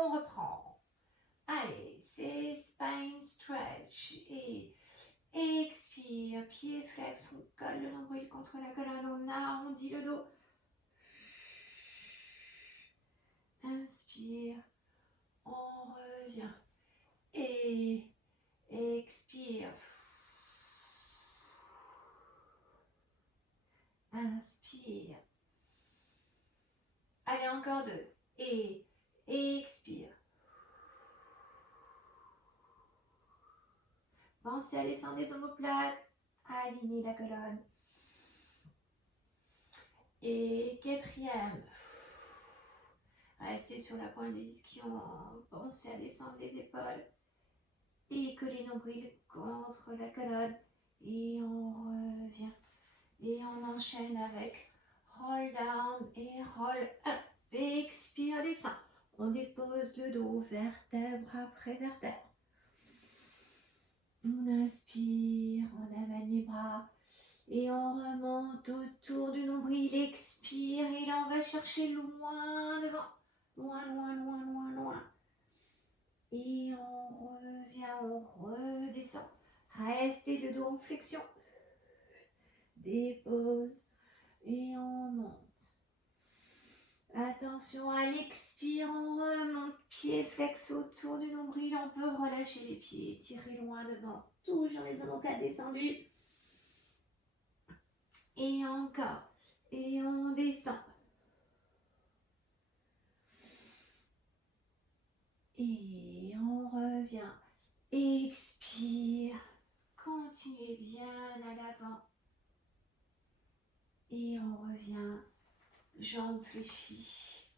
On reprend. Allez, c'est spine stretch. Et expire, pied flex, on colle le nombril contre la colonne, on arrondit le dos. Inspire, on revient. Et expire. Inspire. Allez, encore 2. Et expire. Pensez à descendre les omoplates. Alignez la colonne. Et 4e. Restez sur la pointe des ischions. Pensez à descendre les épaules. Et collez le nombril contre la colonne. Et on revient. Et on enchaîne avec roll down et roll up. Expire, descend. On dépose le dos, vertèbre après vertèbre. On inspire, on amène les bras. Et on remonte autour du nombril. Expire. Et là, on va chercher loin devant. Loin, loin, loin, loin, loin. Et on revient, on redescend. Restez le dos en flexion. Dépose. Et on monte. Attention à l'expire, on remonte. Pied flex autour du nombril. On peut relâcher les pieds. Tirer loin devant. Toujours les omoplates descendues. Et encore. Et on descend. Et on revient. Expire. Continuez bien à l'avant. Et on revient. Jambes fléchies.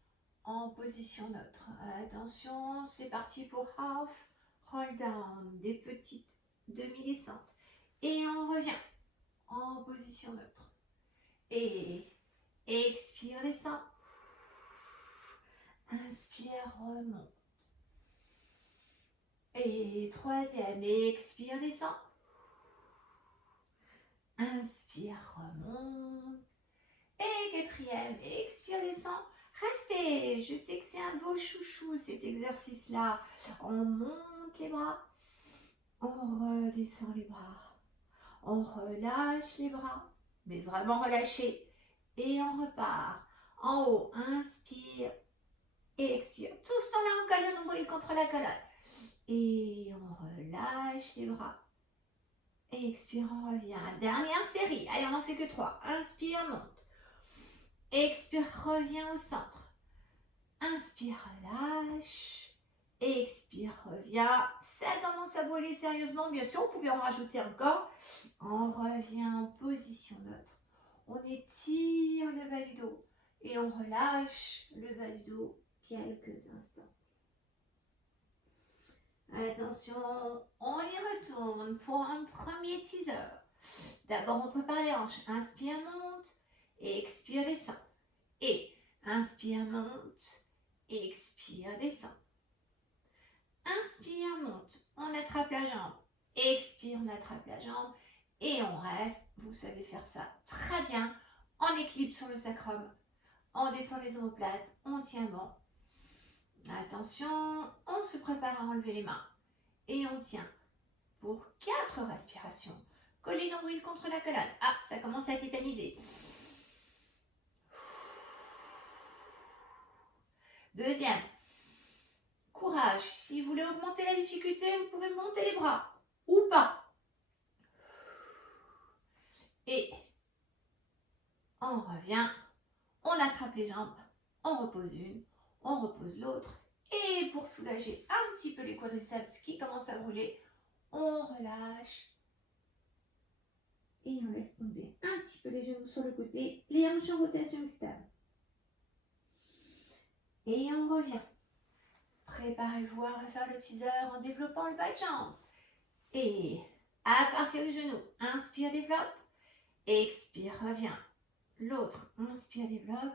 En position neutre. Attention, c'est parti pour half. Roll down. Des petites demi-descentes. Et on revient. En position neutre. Et expire, descend. Inspire, remonte. Et 3e, expire, descend. Inspire, remonte. Et 4e, expire, descend. Restez. Je sais que c'est un de vos chouchous, cet exercice-là. On monte les bras. On redescend les bras. On relâche les bras. Mais vraiment relâchez. Et on repart. En haut, inspire. Et expire. Tous dans la colle, le nombril contre la colonne. Et on relâche les bras. Expire, on revient. Dernière série. Allez, on n'en fait que 3. Inspire, monte. Expire, reviens au centre. Inspire, relâche. Expire, reviens. Ça commence à brûler sérieusement. Bien sûr, vous pouvez en rajouter encore. On revient en position neutre. On étire le bas du dos. Et on relâche le bas du dos quelques instants. Attention, on y retourne pour un premier teaser. D'abord, on prépare les hanches. Inspire, monte. Expire, descend. Et inspire, monte. Expire, descend. Inspire, monte. On attrape la jambe. Expire, on attrape la jambe. Et on reste. Vous savez faire ça très bien. En équilibre sur le sacrum. On descend les omoplates. On tient bon. Attention, on se prépare à enlever les mains. Et on tient pour 4 respirations. Collez le nombril contre la colonne. Ah, ça commence à tétaniser. Deuxième. Courage. Si vous voulez augmenter la difficulté, vous pouvez monter les bras. Ou pas. Et on revient. On attrape les jambes. On repose une. On repose l'autre. Et pour soulager un petit peu les quadriceps qui commencent à brûler, on relâche. Et on laisse tomber un petit peu les genoux sur le côté, les hanches en rotation externe. Et on revient. Préparez-vous à refaire le teaser en développant le bas de jambe. Et à partir du genou, inspire, développe. Expire, reviens. L'autre, inspire, développe.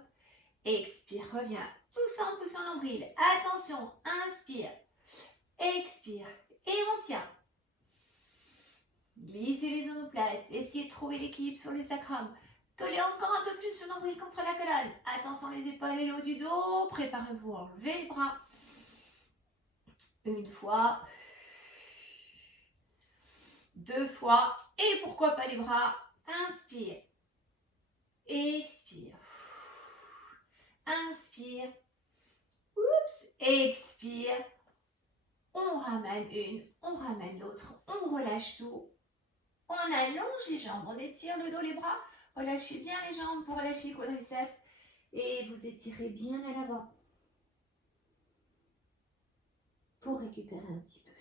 Expire, reviens. Tout ça en poussant le nombril. Attention, inspire. Expire. Et on tient. Glissez les omoplates. Essayez de trouver l'équilibre sur les sacrums. Collez encore un peu plus le nombril contre la colonne. Attention les épaules et le haut du dos. Préparez-vous à enlever les bras. Une fois. 2 fois. Et pourquoi pas les bras? Inspire. Expire. Inspire. Oups. Expire. On ramène une, on ramène l'autre, on relâche tout. On allonge les jambes, on étire le dos, les bras. Relâchez bien les jambes pour relâcher les quadriceps. Et vous étirez bien à l'avant. Pour récupérer un petit peu.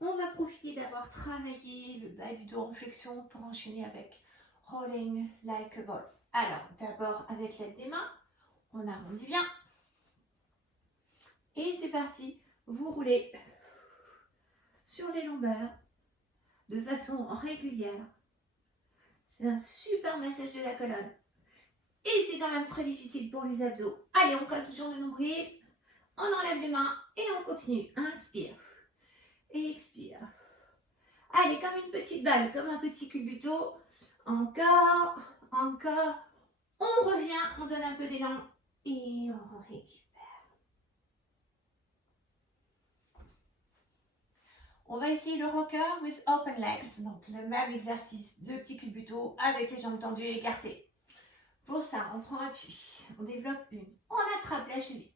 On va profiter d'avoir travaillé le bas du dos en flexion pour enchaîner avec rolling like a ball. Alors, d'abord avec l'aide des mains, on arrondit bien. Et c'est parti. Vous roulez sur les lombaires de façon régulière. C'est un super massage de la colonne. Et c'est quand même très difficile pour les abdos. Allez, on colle toujours le nombril. On enlève les mains et on continue. Inspire. Expire. Allez, comme une petite balle, comme un petit culbuto. Encore, encore. On revient, on donne un peu d'élan et on récupère. On va essayer le rocker with open legs. Donc le même exercice de petit culbuto avec les jambes tendues et écartées. Pour ça, on prend appui. On développe une. On attrape la cheville.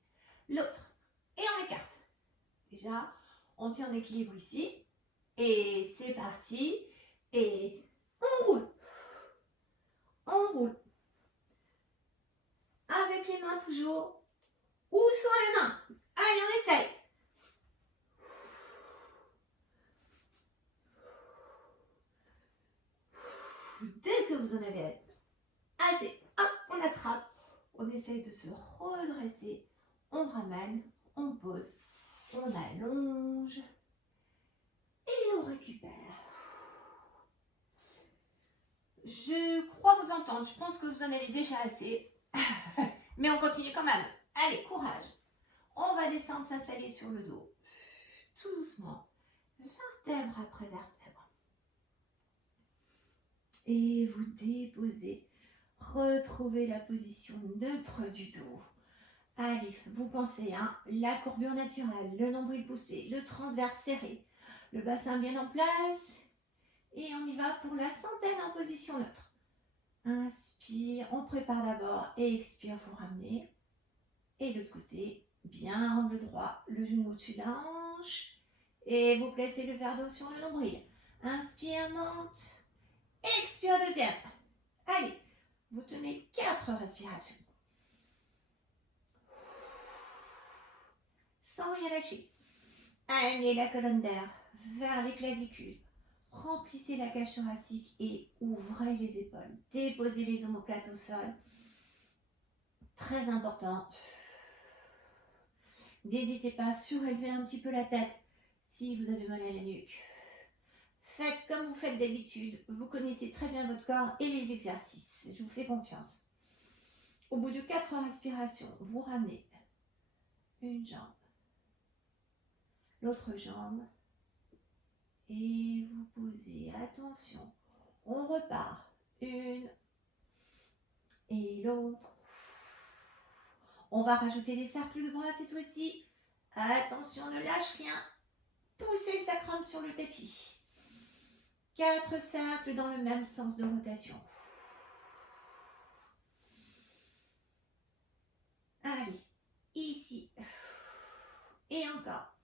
L'autre. Et on écarte. Déjà, on tient en équilibre ici. Et c'est parti. Et on roule. On roule. Avec les mains toujours. Ou sur les mains. Allez, on essaye. Dès que vous en avez assez, hop, on attrape. On essaye de se redresser. On ramène. On pose. On allonge. Et on récupère. Je crois vous entendre. Je pense que vous en avez déjà assez. Mais on continue quand même. Allez, courage. On va descendre, s'installer sur le dos. Tout doucement. Vertèbre après vertèbre. Et vous déposez. Retrouvez la position neutre du dos. Allez, vous pensez, hein, la courbure naturelle, le nombril poussé, le transverse serré, le bassin bien en place. Et on y va pour la centaine en position neutre. Inspire, on prépare d'abord et expire, vous ramenez. Et de l'autre côté, bien angle droit, le genou au-dessus de la hanche. Et vous placez le verre d'eau sur le nombril. Inspire, monte. Expire, deuxième. Allez, vous tenez 4 respirations. Sans rien lâcher. Amenez la colonne d'air vers les clavicules. Remplissez la cage thoracique et ouvrez les épaules. Déposez les omoplates au sol. Très important. N'hésitez pas à surélever un petit peu la tête si vous avez mal à la nuque. Faites comme vous faites d'habitude. Vous connaissez très bien votre corps et les exercices. Je vous fais confiance. Au bout de 4 respirations, vous ramenez une jambe, l'autre jambe et vous posez. Attention, on repart. Une et l'autre. On va rajouter des cercles de bras cette fois-ci. Attention, ne lâche rien. Poussez le sacrum sur le tapis. 4 cercles dans le même sens de rotation. Allez, ici. Et encore.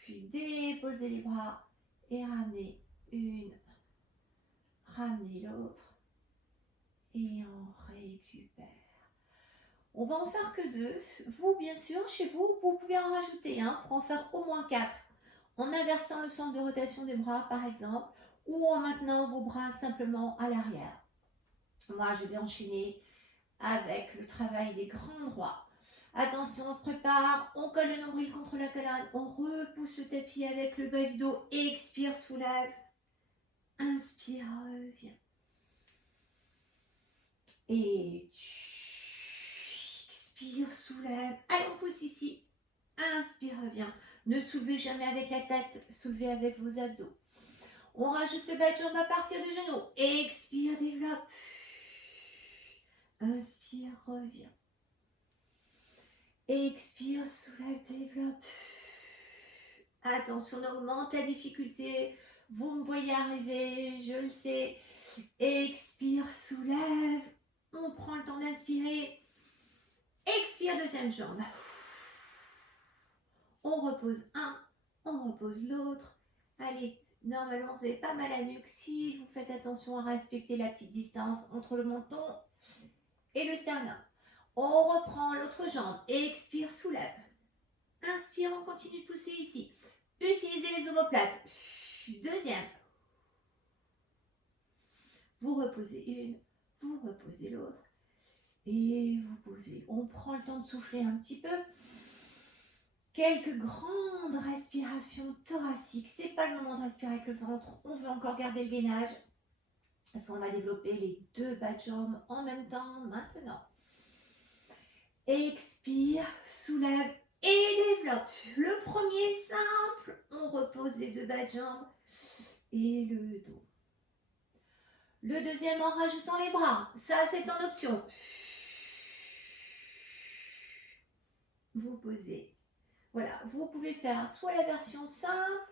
Puis déposez les bras et ramenez une. Ramenez l'autre. Et on récupère. On va en faire que 2. Vous, bien sûr, chez vous, vous pouvez en rajouter pour en faire au moins 4. En inversant le sens de rotation des bras, par exemple, ou en maintenant vos bras simplement à l'arrière. Moi, je vais enchaîner avec le travail des grands droits. Attention, on se prépare, on colle le nombril contre la colonne, on repousse le tapis avec le bas du dos, expire, soulève, inspire, reviens. Et expire, soulève. Allez, on pousse ici. Inspire, reviens. Ne soulevez jamais avec la tête, soulevez avec vos abdos. On rajoute le bas de jambe à partir du genou. Expire, développe. Inspire, reviens. Expire, soulève, développe. Attention, on augmente la difficulté. Vous me voyez arriver, je le sais. Expire, soulève. On prend le temps d'inspirer. Expire, deuxième jambe. On repose un, on repose l'autre. Allez, normalement, vous n'avez pas mal à la nuque si vous faites attention à respecter la petite distance entre le menton et le sternum. On reprend l'autre jambe. Expire, soulève. Inspire, on continue de pousser ici. Utilisez les omoplates. Deuxième. Vous reposez une, vous reposez l'autre. Et vous posez. On prend le temps de souffler un petit peu. Quelques grandes respirations thoraciques. C'est pas le moment de respirer avec le ventre. On veut encore garder le gainage. Parce qu'on va développer les deux bas de jambes en même temps maintenant. Expire, soulève et développe. Le premier simple, on repose les deux bas de jambes et le dos. Le deuxième en rajoutant les bras. Ça, c'est en option. Vous posez. Voilà, vous pouvez faire soit la version simple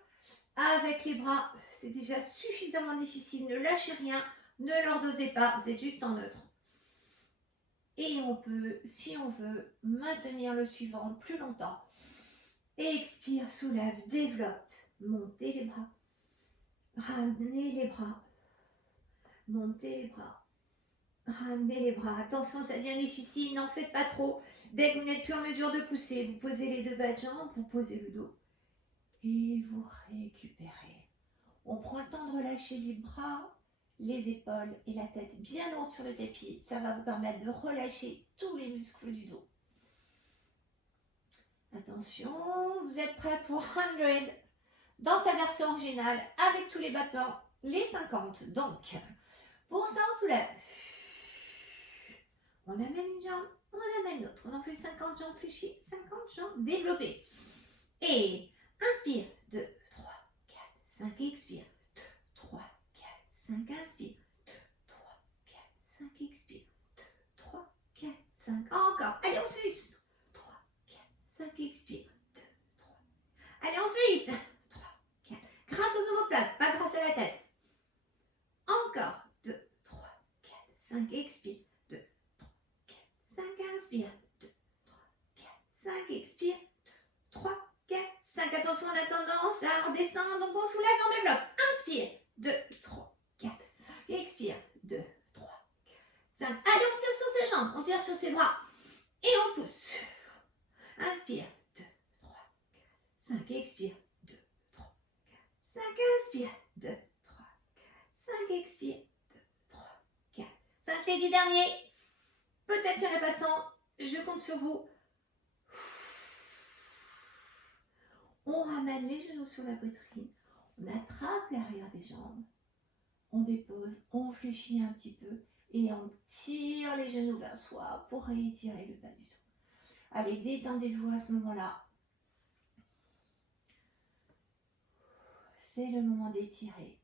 avec les bras. C'est déjà suffisamment difficile. Ne lâchez rien. Ne leur dosez pas. Vous êtes juste en neutre. Et on peut, si on veut, maintenir le suivant plus longtemps. Expire, soulève, développe. Montez les bras. Ramenez les bras. Montez les bras. Ramenez les bras. Attention, ça devient difficile. N'en faites pas trop. Dès que vous n'êtes plus en mesure de pousser, vous posez les deux bas de jambes, vous posez le dos. Et vous récupérez. On prend le temps de relâcher les bras, les épaules et la tête bien lourde sur le tapis. Ça va vous permettre de relâcher tous les muscles du dos. Attention, vous êtes prêts pour 100 dans sa version originale avec tous les battements, les 50. Donc, pour ça, on soulève. On amène une jambe, on amène l'autre. On en fait 50 jambes fléchies, 50 jambes développées. Et inspire, 2, 3, 4, 5, expire. 2, 3, 4, 5, inspire. 2, 3, 4, 5, expire. 2, 3, 4, 5. Encore. Allez, on suce. 3, 4, 5, expire. 2, 3. Allez, on suce. 3, 4. Grâce aux omoplates, pas grâce à la tête. Encore. 2, 3, 4, 5, expire. 2, 3, 4, 5, inspire. 2, 3, 4, 5, expire. 2, 3, 4, 5. Attention, on a tendance à redescendre. Donc, on soulève, on développe. Inspire. 2, 3, 4. Expire. 2, 3, 4, 5. Allez, on tire sur ses jambes. On tire sur ses bras. Et on pousse. Inspire. 2, 3, 4, 5. Expire. 2, 3, 4, 5. Inspire. 2, 3, 4, 5. Expire. 2, 3, 4, 5. Les 10 derniers. Peut-être qu'il y en a pas 100. Je compte sur vous. On ramène les genoux sur la poitrine. On attrape l'arrière des jambes. On dépose, on fléchit un petit peu et on tire les genoux vers soi pour réétirer le bas du dos. Allez, détendez-vous à ce moment-là. C'est le moment d'étirer.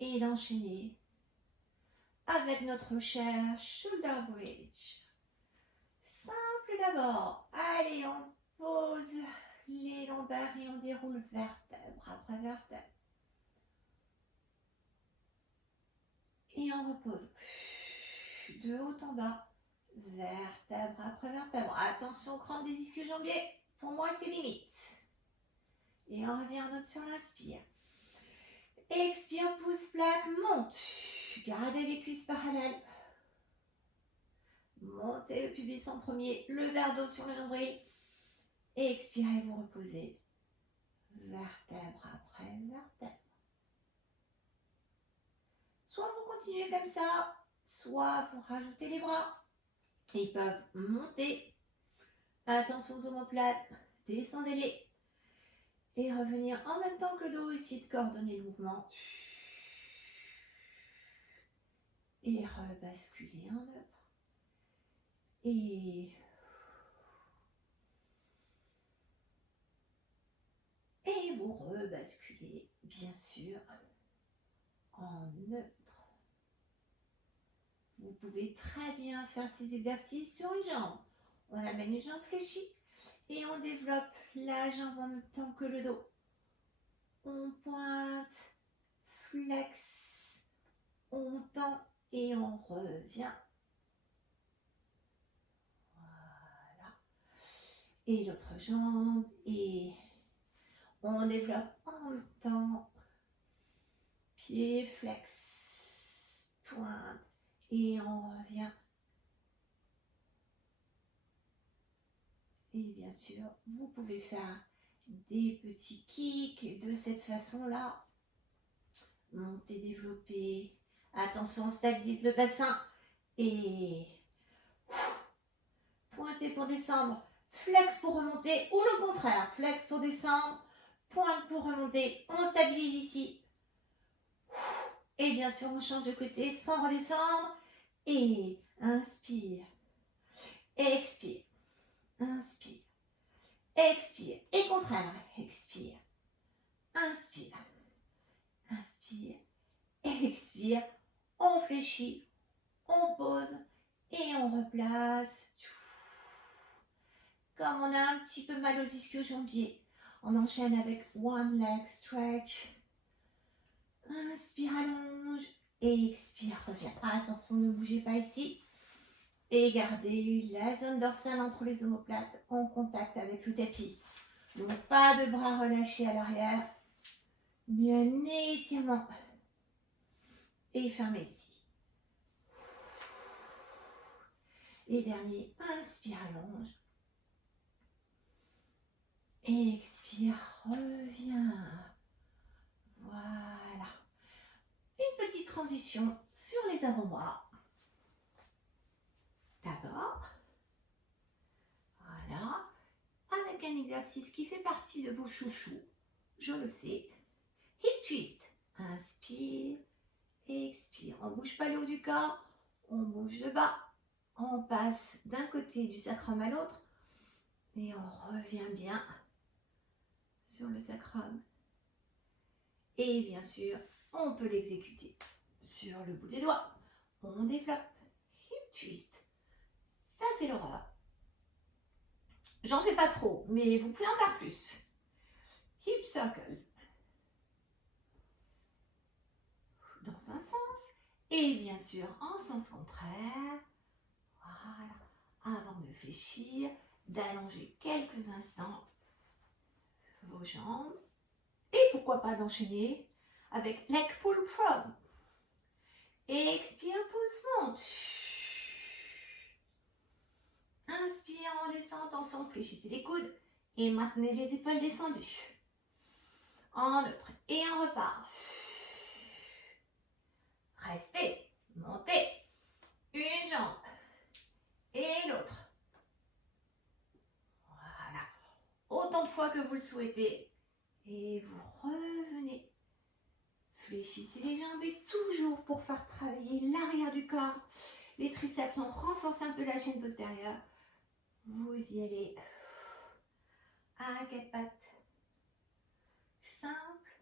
Et d'enchaîner avec notre cher shoulder bridge. Simple d'abord. Allez, on pose les lombaires et on déroule vertèbre après vertèbre. Et on repose de haut en bas, vertèbre après vertèbre. Attention, crampe des ischio-jambiers. Pour moi, c'est limite. Et on revient en autre sur l'inspire. Expire, pouce plaque, monte. Gardez les cuisses parallèles. Montez le pubis en premier, le verre d'eau sur le nombril. Expirez, vous reposez. Vertèbre après vertèbre. Soit vous continuez comme ça, soit vous rajoutez les bras. Ils peuvent monter. Attention aux omoplates, descendez-les. Et revenir en même temps que le dos, essayer de coordonner le mouvement. Et rebasculer en neutre. Et vous rebasculez, bien sûr, en neutre. Vous pouvez très bien faire ces exercices sur une jambe. On amène une jambe fléchie et on développe la jambe en même temps que le dos. On pointe, flex, on tend et on revient. Voilà. Et l'autre jambe et on développe en même temps. Pied flex, pointe et on revient. Et bien sûr, vous pouvez faire des petits kicks de cette façon-là. Monter, développer. Attention, on stabilise le bassin. Et pointer pour descendre. Flex pour remonter ou le contraire. Flex pour descendre. Pointe pour remonter. On stabilise ici. Et bien sûr, on change de côté sans redescendre. Et inspire. Expire. Inspire. Expire. Et contraire. Expire. Inspire. Inspire. Expire. On fléchit. On pose. Et on replace. Comme on a un petit peu mal aux ischio-jambiers, on enchaîne avec one leg stretch. Inspire, allonge. Et expire, reviens. Attention, ne bougez pas ici. Et gardez la zone dorsale entre les omoplates en contact avec le tapis. Donc pas de bras relâchés à l'arrière, mais un étirement. Et fermez ici. Et dernier, inspire, allonge. Expire, reviens. Voilà. Une petite transition sur les avant-bras. D'abord, voilà, avec un exercice qui fait partie de vos chouchous, je le sais. Hip twist. Inspire, expire. On ne bouge pas le haut du corps, on bouge le bas. On passe d'un côté du sacrum à l'autre et on revient bien sur le sacrum. Et bien sûr, on peut l'exécuter sur le bout des doigts. On développe. Hip twist. Ça, c'est l'horreur. J'en fais pas trop, mais vous pouvez en faire plus. Hip circles. Dans un sens. Et bien sûr, en sens contraire. Voilà. Avant de fléchir, d'allonger quelques instants vos jambes. Et pourquoi pas d'enchaîner avec leg pull prone. Expire, pouce, monte. Inspire en descend, tension, fléchissez les coudes et maintenez les épaules descendues. En autre et on repart. Restez, montez. Une jambe et l'autre. Voilà. Autant de fois que vous le souhaitez. Et vous revenez. Fléchissez les jambes et toujours pour faire travailler l'arrière du corps. Les triceps, on renforce un peu la chaîne postérieure. Vous y allez à quatre pattes. Simple.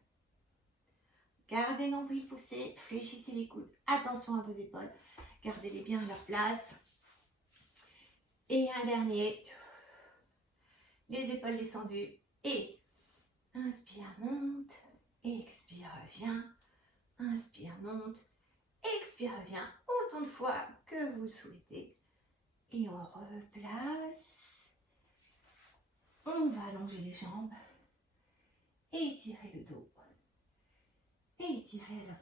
Gardez l'ombril poussé, fléchissez les coudes. Attention à vos épaules. Gardez-les bien à leur place. Et un dernier. Les épaules descendues. Et inspire, monte. Expire, reviens. Inspire, monte. Expire, reviens. Autant de fois que vous souhaitez. Et on replace. On va allonger les jambes. Étirer le dos. Et étirer à l'avant.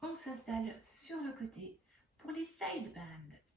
On s'installe sur le côté pour les side bends.